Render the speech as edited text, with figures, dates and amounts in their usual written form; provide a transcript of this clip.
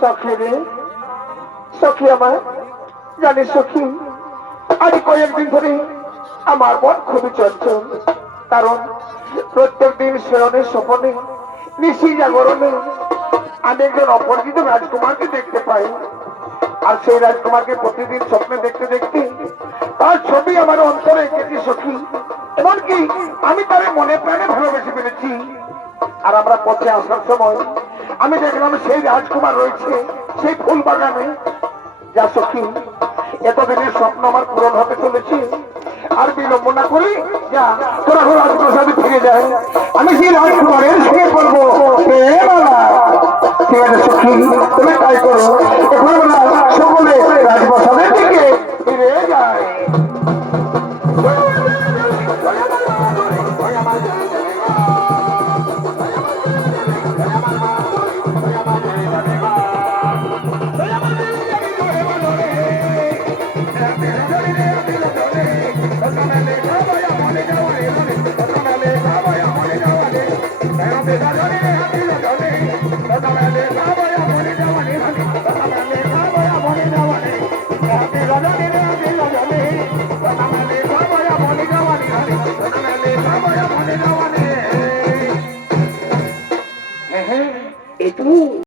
সখী রে, সখী আমার, জানিস সখী, আজ কয়েকদিন ধরে আমার মন খুবই চঞ্চল। কারণ প্রত্যেক দিন শয়নের স্বপনে, নিশি জাগরণে আমি একজন অপরিচিত রাজকুমারকে দেখতে পাই। আর সেই রাজকুমারকে প্রতিদিন স্বপ্নে দেখতে দেখতে তার ছবি আমার অন্তরে এঁকেছি সখী। এমনকি আমি তার মনে প্রাণে ভালোবেসে ফেলেছি। আর আমরা পথে আসার সময় আমি দেখলাম সেই রাজকুমার রয়েছে সেই ফুল বাগানে। যা সখী, এতদিনের স্বপ্ন আমার পূরণ হতে চলেছে। আর বিলম্ব না করি, যা তোরা রাজপ্রাসাদে ফিরে যায়, আমি সেই রাজকুমারের সঙ্গে করবো। ঠিক আছে সখী, তুমি তাই করো।